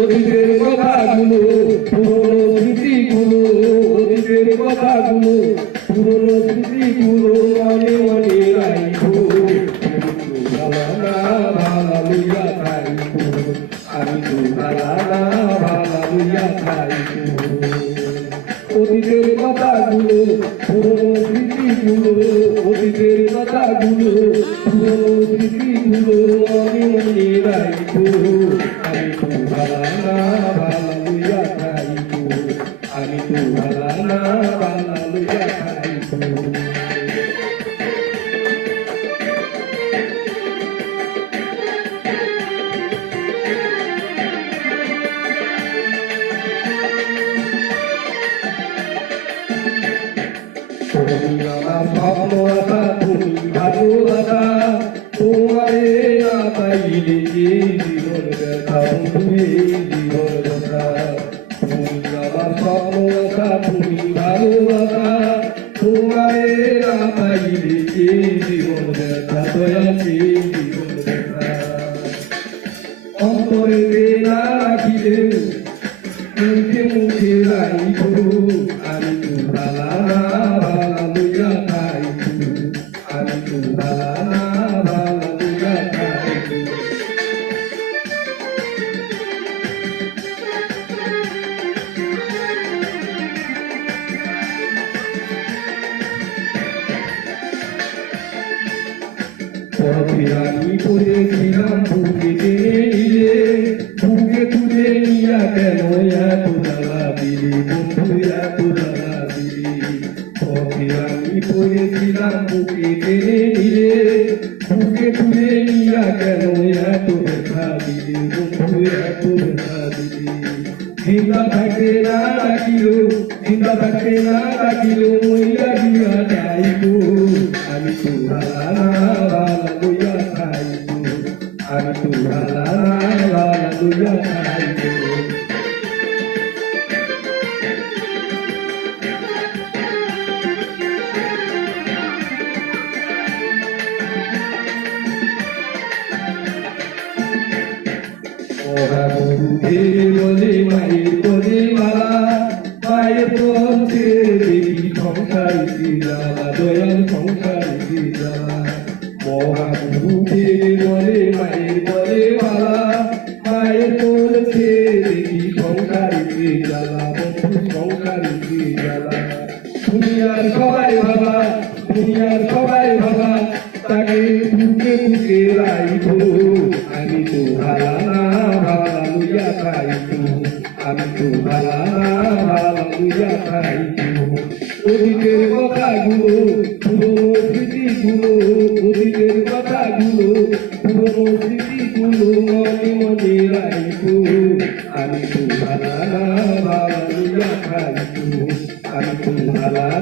অতীতের কথাগুলো পুরনো স্মৃতিগুলো অতীতের কথাগুলো পুরনো স্মৃতিগুলো মনে মনে রাখবো ভালা ভালা লইয়া খাইবো আমি তো ভালা ভালা লইয়া খাইবো অতীতের কথাগুলো পুরনো স্মৃতিগুলো অতীতের কথাগুলো পুরনো স্মৃতিগুলো মনে মনে রাখবো আমি তো ভালা ভালা লইয়া খাইবো আমি তো ভালা ভালা লইয়া খাইবো তুমি আমার স্বপ্ন আশা তুমি ভালোবাসা তোমারে না পাইলে জীবন ব্যথা তুমি জীবন ব্যথা তুমি আমার স্বপ্ন আশা তুমি ভালোবাসা তোমারে না পাইলে জীবন ব্যথা দয়াতে জীবন ব্যথা অন্তরে না রাখিলে মুখে মুখে রাইব আমি তো ভালা ভালা লইয়া খাইব আমি তো ভালা ভালা লইয়া খাইব আমি পড়েছিলাম বুকে টেনে নিলে বুকে তুলে নিয়া কেন এত জ্বালা দিলি বন্ধু এত জ্বালা দিলি আমি পড়েছিলাম বুকে টেনে নিলে বুকে তুলে নিয়া কেন এত ব্যথা দিলি বন্ধু এত ব্যথা দিলি জিন্দা থাকে না ডাকিল জিন্দা থাকে না ডাকিল মইয়া দিয়া যাইব আমি তো ভালা ভালা লইয়া খাইব আমি তো ভালা ভালা লইয়া খাইব ওরা বন্ধুদের বলে মায়ের বলে মালা মায়ের পথে দেখি সংসার জ্বালা দয়াল সংসার জ্বালা মহাবন্ধুদের বলে মায়ের বলে মালা মায়ের পথে দেখি সংসার জ্বালা বন্ধু সংসার জ্বালা দুনিয়ার সবাই ভাবা দুনিয়ার সবাই ভাবা তাকে বুকে বুকে রাইব আমি তো ভালা ভালা লইয়া খাইব আমি তো ভালা ভালা লইয়া খাইব অতীতের কথাগুলো পুরনো স্মৃতিগুলো অতীতের কথাগুলো পুরনো স্মৃতিগুলো মনে মনে রাইব আমি তো ভালা ভালা লইয়া খাইব আমি তো ভালা